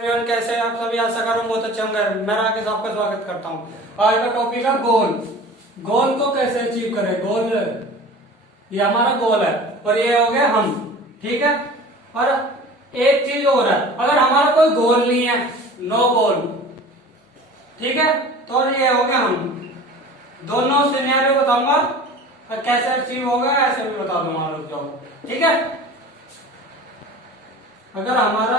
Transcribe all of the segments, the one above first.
Everyone, कैसे हैं आप सभी। आशा करूं बहुत अच्छे होंगे। मैं राकेश आपका स्वागत करता हूं। आज का टॉपिक है गोल। गोल को कैसे अचीव करें। गोल ये हमारा गोल है और ये हो गया हम, ठीक है। और एक चीज और है, अगर हमारा कोई गोल नहीं है, नो गोल, ठीक है, तो ये हो गया हम। दोनों सिनेरियो बताऊंगा और कैसे अचीव होगा ऐसे भी बता दूंगा, रुक जाओ, ठीक है। अगर हमारा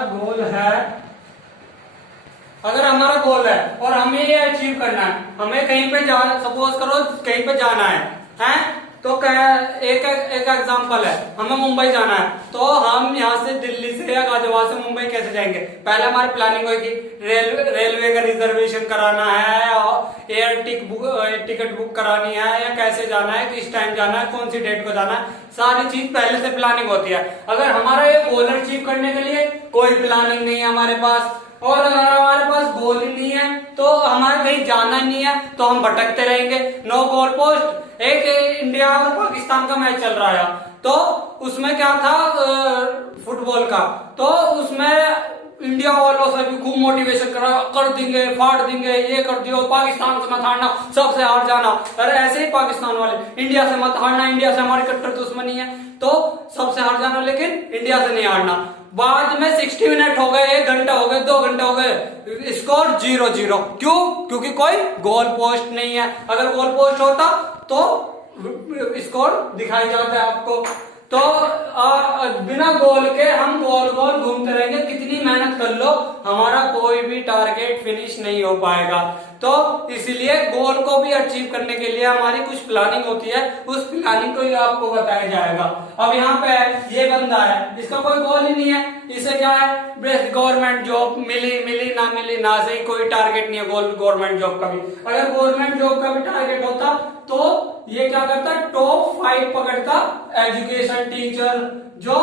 गोल है और हमें ये अचीव करना है, हमें कहीं पे सपोज करो कहीं पे जाना है तो एक एग्जांपल है, हमें मुंबई जाना है, तो हम यहाँ से दिल्ली से या गाजियाबाद से मुंबई कैसे जाएंगे। पहले हमारी प्लानिंग होगी, रेलवे का रिजर्वेशन कराना है और एयर टिकट बुक करानी है, या कैसे जाना है, किस टाइम जाना है, कौन सी डेट को जाना है, सारी चीज पहले से प्लानिंग होती है। अगर हमारा ये गोल अचीव करने के लिए कोई प्लानिंग नहीं है हमारे पास, और अगर हमारे पास गोल ही नहीं है तो हमारे कहीं जाना नहीं है, तो हम भटकते रहेंगे। No goal post. एक इंडिया और पाकिस्तान का मैच चल रहा है, तो उसमें क्या था, फुटबॉल का, तो उसमें इंडिया वालों से भी खूब मोटिवेशन कर देंगे, फाड़ देंगे, ये कर दियो, पाकिस्तान से मत हारना, सबसे हार जाना। अरे ऐसे ही पाकिस्तान वाले, इंडिया से मत हारना, इंडिया से हमारी कट्टर दुश्मनी है, तो सबसे हार जाना, लेकिन इंडिया से नहीं हारना। बाद में 60 मिनट हो गए, 1 घंटा हो गए, 2 घंटे हो गए, स्कोर 0-0। क्यों? क्योंकि कोई गोल पोस्ट नहीं है। अगर गोल पोस्ट होता तो स्कोर दिखाई जाता है आपको। तो बिना गोल के हम गोल गोल घूमते रहेंगे, कितनी मेहनत कर लो हमारा कोई भी टारगेट फिनिश नहीं हो पाएगा। तो इसलिए गोल को भी अचीव करने के लिए हमारी कुछ प्लानिंग होती है, उस प्लानिंग को ही आपको बताया जाएगा। अब यहाँ पे ये बंदा है, इसका कोई गोल ही नहीं है, इसे क्या है, गवर्नमेंट जॉब मिली ना सही, कोई टारगेट नहीं है गवर्नमेंट जॉब का भी। अगर गवर्नमेंट जॉब का भी टारगेट होता तो ये क्या करता, टॉप 5 पकड़ता, एजुकेशन टीचर, जो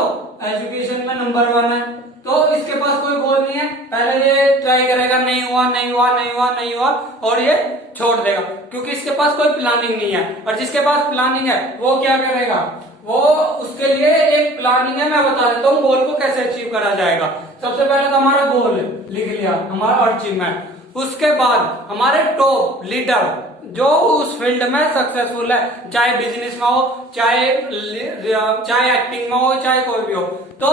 एजुकेशन में नंबर 1 है। तो इसके पास कोई गोल नहीं है, पहले ये ट्राई करेगा, नहीं हुआ और ये छोड़ देगा, क्योंकि इसके पास कोई प्लानिंग नहीं है। और जिसके पास प्लानिंग है वो क्या करेगा, वो उसके लिए एक प्लानिंग है। मैं बता देता हूँ गोल को कैसे अचीव करा जाएगा। सबसे पहले तो हमारा गोल लिख लिया, हमारा अचीवमेंट। उसके बाद हमारे टॉप लीडर जो उस फील्ड में सक्सेसफुल है, चाहे बिजनेस में हो, चाहे एक्टिंग में हो, चाहे कोई भी हो, तो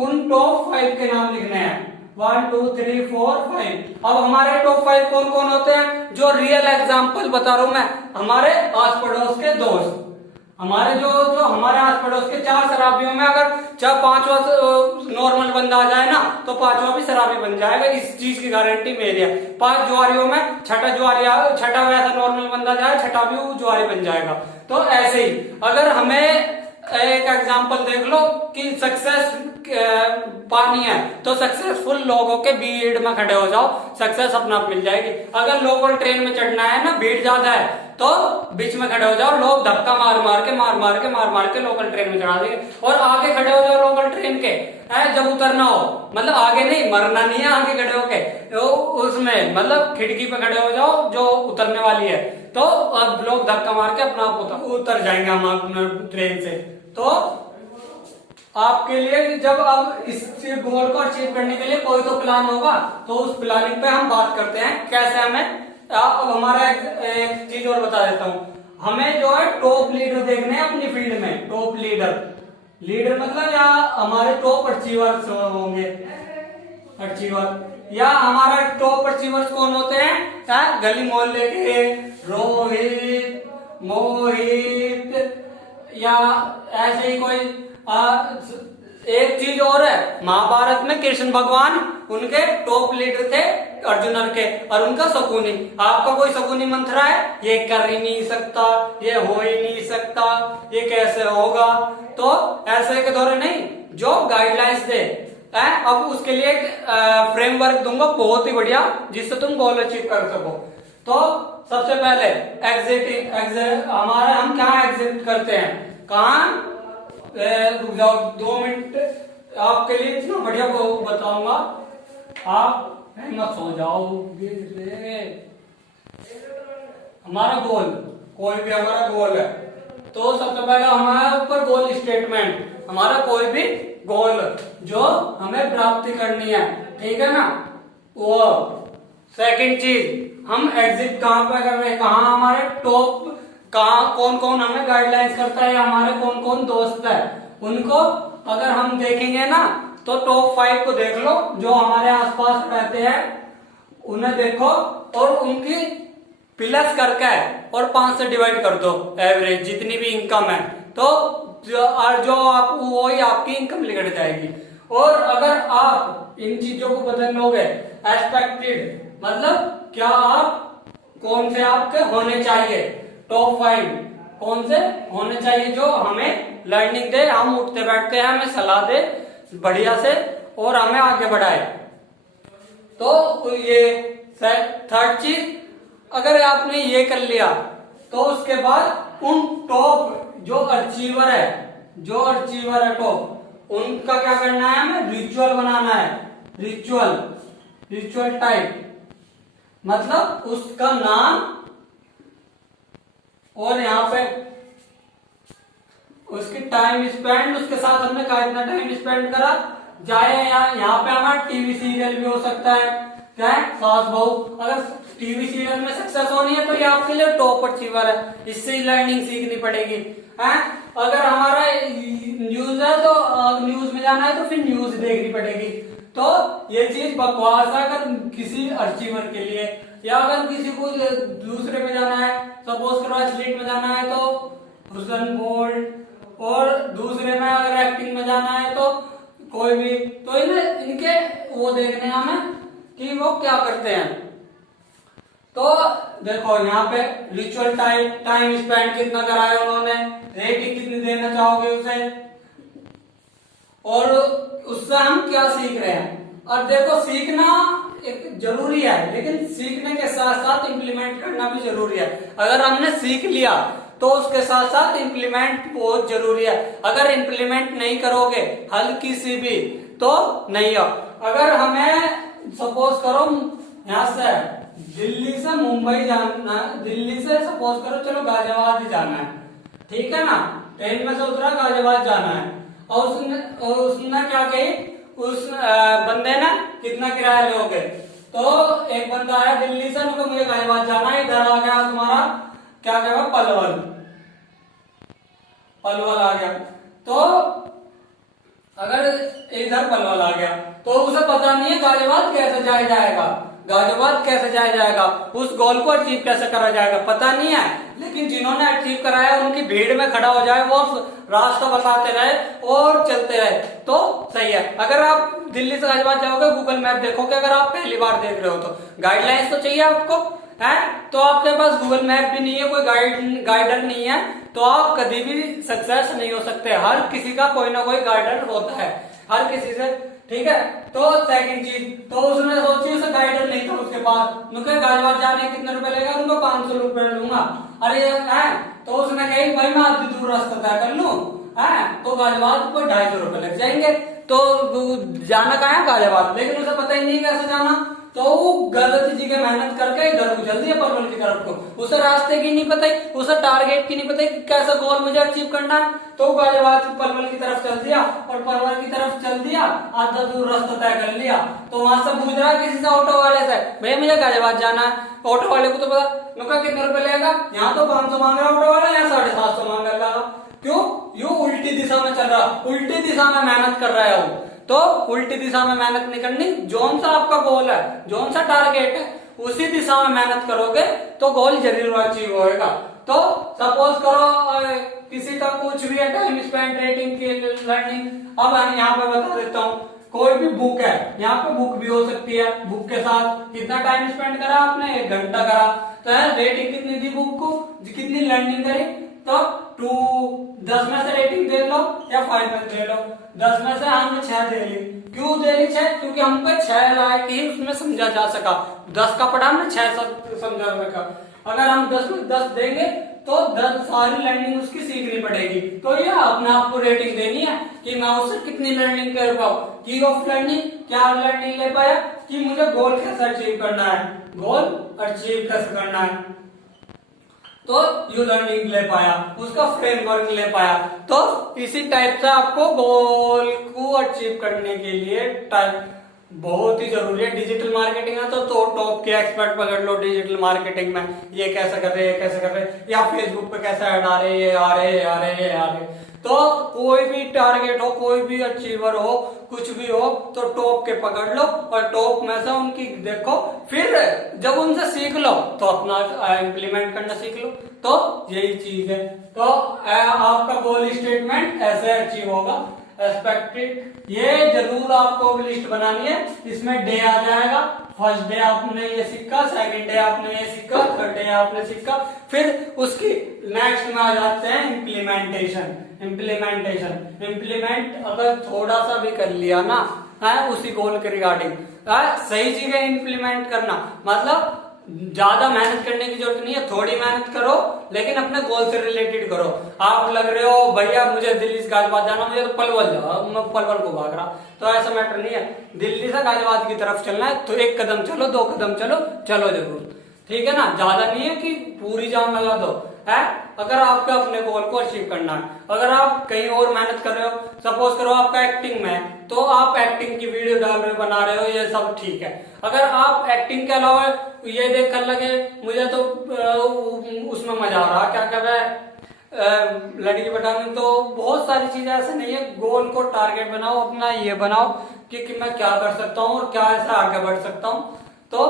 उन टॉप 5 के नाम लिखने हैं। 1 2 3 4 5। अब हमारे टॉप 5 कौन कौन होते हैं, जो रियल एग्जांपल बता रहा हूं मैं, हमारे आस पड़ोस के दोस्त, हमारे जो हमारे आस पड़ोस के 4 शराबियों में अगर 5वां नॉर्मल बंदा आ जाए ना, तो 5वां भी शराबी बन जाएगा, इस चीज की गारंटी मेरी है। 5 जुआरियों में छठा वैसा नॉर्मल बंदा जाए, छठा भी जुआरी बन जाएगा। तो ऐसे ही अगर हमें एक एग्जांपल देख लो कि सक्सेस पानी है, तो सक्सेसफुल लोगों के भीड़ में खड़े हो जाओ, सक्सेस अपना आप मिल जाएगी। अगर लोकल ट्रेन में चढ़ना है ना, भीड़ ज्यादा है, तो बीच में खड़े हो जाओ, लोग धक्का मार मार के लोकल ट्रेन में चढ़ा देंगे। और आगे खड़े हो जाओ लोकल ट्रेन के, जब उतरना हो, मतलब आगे नहीं, मरना नहीं है, आगे खड़े होके तो उसमें मतलब खिड़की पे खड़े हो जाओ जो उतरने वाली है, तो अब लोग धक्का मार के अपना आप उतर जाएंगे हम अपने ट्रेन से। तो आपके लिए जब अब इस गोल को अचीव करने के लिए कोई तो प्लान होगा, तो उस प्लानिंग पे हम बात करते हैं कैसे हमें। अब हमारा एक चीज और बता देता हूं, हमें जो है टॉप लीडर देखने हैं अपनी फील्ड में। टॉप लीडर मतलब या हमारे टॉप अचीवर्स होंगे, अचीवर, या हमारा टॉप अचीवर्स कौन होते हैं, गली मोहल्ले के रोहित, मोहित, या ऐसे ही कोई। एक चीज और है, महाभारत में कृष्ण भगवान उनके टॉप लीडर थे अर्जुनर के, और उनका शकुनी। आपका कोई शकुनी मंत्र है, ये कर ही नहीं सकता, ये हो ही नहीं सकता, ये कैसे होगा, तो ऐसे के दौरे नहीं, जो गाइडलाइंस दे। अब उसके लिए एक फ्रेमवर्क दूंगा बहुत ही बढ़िया, जिससे तुम गोल अचीव कर सको। तो सबसे पहले हमारा हम क्या एग्जिट करते हैं, कहाँ, रुक जाओ 2 मिनट, आपके लिए इतना बढ़िया बताऊंगा, आप मत सो जाओ। हमारा गोल, कोई भी हमारा गोल है, तो सबसे पहले हमारे ऊपर गोल स्टेटमेंट, हमारा कोई भी गोल जो हमें प्राप्ति करनी है, ठीक है ना। वो सेकंड चीज, हम एग्जिट कहाँ पे कर रहे हैं, कहाँ हमारे टॉप, कहाँ कौन कौन हमें गाइडलाइंस करता है, हमारे कौन कौन दोस्त है, उनको अगर हम देखेंगे ना तो टॉप 5 को देख लो जो हमारे आसपास रहते हैं, उन्हें देखो और उनकी प्लस करके और 5 से डिवाइड कर दो एवरेज जितनी भी इनकम है, तो जो आप वही आपकी इनकम निकल जाएगी। और अगर आप इन चीजों को बदल लोगे, एक्सपेक्टेड मतलब क्या आप कौन से आपके होने चाहिए, टॉप 5 कौन से होने चाहिए जो हमें लर्निंग दे, हम उठते बैठते हैं, हमें सलाह दे बढ़िया से और हमें आगे बढ़ाए। तो ये थर्ड चीज, अगर आपने ये कर लिया तो उसके बाद उन टॉप जो अचीवर है टॉप, उनका क्या करना है, हमें रिचुअल बनाना है। रिचुअल टाइप मतलब उसका नाम, और यहाँ पे उसकी टाइम स्पेंड, उसके साथ हमने कितना टाइम स्पेंड करा, चाहे यहाँ पे हमारा टीवी सीरियल भी हो सकता है, क्या है, सास बहू। अगर टीवी सीरियल में सक्सेस होनी है तो ये आपके लिए टॉप अचीवर है, इससे ही लर्निंग सीखनी पड़ेगी, है। अगर हमारा न्यूज है तो न्यूज में जाना है तो फिर न्यूज देखनी पड़ेगी। तो ये चीज बकवास है अगर किसी अचीवर के लिए, या अगर किसी को दूसरे में जाना है, सपोज करो एथलीट में जाना है तो हुसैन बोल्ट, और दूसरे में अगर एक्टिंग में जाना है तो कोई भी, तो इनके वो देखने हमें कि वो क्या करते हैं। तो देखो यहाँ पे रिचुअल टाइम स्पेंड कितना कराया उन्होंने, रेटिंग कितनी देना चाहोगे उसे, और उससे हम क्या सीख रहे हैं। और देखो सीखना एक जरूरी है, लेकिन सीखने के साथ साथ इम्प्लीमेंट करना भी जरूरी है। अगर हमने सीख लिया तो उसके साथ साथ इम्प्लीमेंट बहुत जरूरी है। अगर इम्प्लीमेंट नहीं करोगे हल्की सी भी तो नहीं हो। अगर हमें सपोज करो यहाँ से दिल्ली से मुंबई जाना है, दिल्ली से सपोज करो चलो गाजियाबाद ही जाना है, ठीक है ना, ट्रेन में से उतरा गाजियाबाद जाना है, और उसने क्या कही, उस बंदे ने कितना किराया लोगे, तो एक बंदा आया दिल्ली से, मुझे गाजियाबाद जाना है, इधर आ गया तुम्हारा क्या कहना पलवल आ गया। तो अगर इधर पलवल आ गया तो उसे पता नहीं है गाजियाबाद कैसे जाया जाएगा, उस गोल को अचीव कैसे करा जाएगा पता नहीं है। लेकिन जिन्होंने अचीव कराया उनकी भीड़ में खड़ा हो जाए, वो रास्ता बताते रहे और चलते रहे तो सही है। अगर आप दिल्ली से गाजियाबाद जाओगे, गूगल मैप देखोगे, अगर आप पहली बार देख रहे हो तो गाइडलाइंस तो चाहिए आपको, है। तो आपके पास गूगल मैप भी नहीं है, कोई गाइडर नहीं है, तो आप कभी भी सक्सेस नहीं हो सकते। हर किसी का कोई ना कोई गाइडर होता है, हर किसी से, ठीक है। तो सेकंड चीज, तो उसने सोची उसे गाइडर नहीं था उसके पास, उनके गाजियाबाद जाने कितने रुपए लेगा, उनको 500 रुपए लूंगा। अरे है, तो उसने कही भाई मैं आधी दूर रास्ता तय कर लूं, है, तो गाजियाबाद को 250 रुपए लग जाएंगे। तो जाना कहाँ है, गाजियाबाद, लेकिन उसे पता ही नहीं कैसे जाना, तो वो गलत जी के मेहनत करके घर को चल दिया पलवल की तरफ को। उसे रास्ते की नहीं पता, उसे टारगेट की नहीं पता कि कैसा गोल मुझे अचीव करना है, तो गाजियाबाद पलवल की तरफ चल दिया, और पलवल की तरफ चल दिया, आधा दूर रास्ता तय कर लिया। तो वहां से पूछ रहा किसी से, ऑटो वाले से, भैया मुझे गाजियाबाद जाना है। ऑटो वाले को तो पता, नुका कितने रुपए लेगा, यहाँ तो 500 मांग रहा ऑटो वाला, यहाँ 750 मांग रहा। क्यों, यू उल्टी दिशा में चल रहा, उल्टी दिशा में मेहनत कर रहा है वो। तो उल्टी दिशा में मेहनत नहीं करनी, जोन सा आपका गोल है, जोन सा टारगेट है, उसी दिशा में मेहनत करोगे तो गोल जरूर अचीव होएगा। तो सपोज करो किसी का कुछ भी है, टाइम स्पेंड, रेटिंग की लर्निंग, अब हम यहाँ पे बता देता हूँ, कोई भी बुक है, यहाँ पे बुक भी हो सकती है, बुक के साथ कितना टाइम स्पेंड करा आपने, 1 घंटा करा, तो रेटिंग कितनी दी बुक को, कितनी लर्निंग करी, तो 10 में से रेटिंग दे लो या 5 में दे लो। 10 में से हमने 6 दे ली, क्यों दे ली 6, क्योंकि हमको 6 लायक ही उसमें समझा जा सका, 10 का पढ़ा हमने 6 समझा सका। अगर हम 10 में 10 देंगे तो 10 सारी लर्निंग उसकी सीखनी पड़ेगी, तो ये अपने आप को रेटिंग देनी है कि मैं उससे कितनी लर्निंग कर पाऊँ, की ऑफ लर्निंग, क्या लर्निंग ले पाया, कि मुझे गोल कैसे अचीव करना है, गोल अचीव कैसे करना है। तो यू लर्निंग ले पाया, उसका फ्रेमवर्क ले पाया। तो इसी टाइप से आपको गोल को अचीव करने के लिए टाइप बहुत ही जरूरी है। डिजिटल मार्केटिंग है तो टॉप के एक्सपर्ट पकड़ लो डिजिटल मार्केटिंग में, ये कैसे कर रहे हैं, कैसे कर रहे हैं, या फेसबुक पे कैसे ऐड आ रहे हैं, ये आ रहे हैं, आ रहे हैं, आ रहे हैं। तो कोई भी टारगेट हो, कोई भी अचीवर हो, कुछ भी हो, तो टॉप के पकड़ लो और टॉप में से उनकी देखो, फिर जब उनसे सीख लो तो अपना इम्प्लीमेंट करना सीख लो। तो यही चीज है। तो आपका गोल स्टेटमेंट ऐसे अचीव होगा। एक्सपेक्टेड, ये जरूर आपको लिस्ट बनानी है। इसमें डे आ जाएगा, फर्स्ट डे आपने ये सीखा, सेकंड डे आपने ये सीखा, थर्ड डे आपने सीखा, फिर उसकी नेक्स्ट में आ जाते हैं इम्प्लीमेंटेशन। इम्प्लीमेंट अगर थोड़ा सा भी कर लिया ना है उसी गोल के रिगार्डिंग, सही जगह इम्प्लीमेंट करना, मतलब ज्यादा मेहनत करने की जरूरत नहीं है, थोड़ी मेहनत करो लेकिन अपने गोल से रिलेटेड करो। आप लग रहे हो भैया मुझे दिल्ली से गाजियाबाद जाना, मुझे तो पलवल जाओ, मैं पलवल को भाग रहा, तो ऐसा मैटर नहीं है। दिल्ली से गाजियाबाद की तरफ चलना है तो 1 कदम चलो, 2 कदम चलो, चलो जरूर, ठीक है ना। ज्यादा नहीं है कि पूरी जान लगा दो है। अगर आपका अपने गोल को अचीव करना है, अगर आप कहीं और मेहनत कर रहे हो, सपोज करो आपका एक्टिंग में है तो आप एक्टिंग की वीडियो डाल रहे हो, बना रहे हो, ये सब ठीक है। अगर आप एक्टिंग के अलावा ये देख कर लगे मुझे तो उसमें मजा आ रहा, क्या कर रहा है लड़की पटाने, तो बहुत सारी चीजें ऐसे नहीं है। गोल को टारगेट बनाओ, अपना ये बनाओ कि मैं क्या कर सकता हूँ और क्या ऐसा आगे बढ़ सकता हूँ। तो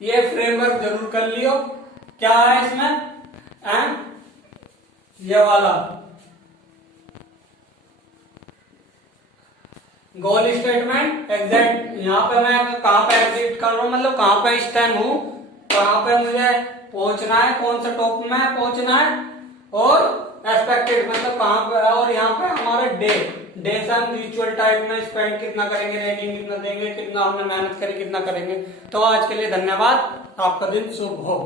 ये फ्रेमवर्क जरूर कर लियो। क्या है इसमें ये वाला गोल स्टेटमेंट एग्जैक्ट, यहाँ पे मैं कहाँ पे एग्जिट कर रहा हूँ, मतलब कहाँ पे इस टाइम हूँ, कहाँ पे मुझे पहुंचना है, कौन सा टॉप में पहुंचना है, और एक्सपेक्टेड मतलब कहाँ पे, और यहाँ पे हमारा डे से हम रिचुअल टाइप में स्पेंड कितना करेंगे, रेटिंग कितना देंगे, कितना हमने मेहनत करी, कितना करेंगे। तो आज के लिए धन्यवाद, आपका दिन शुभ हो।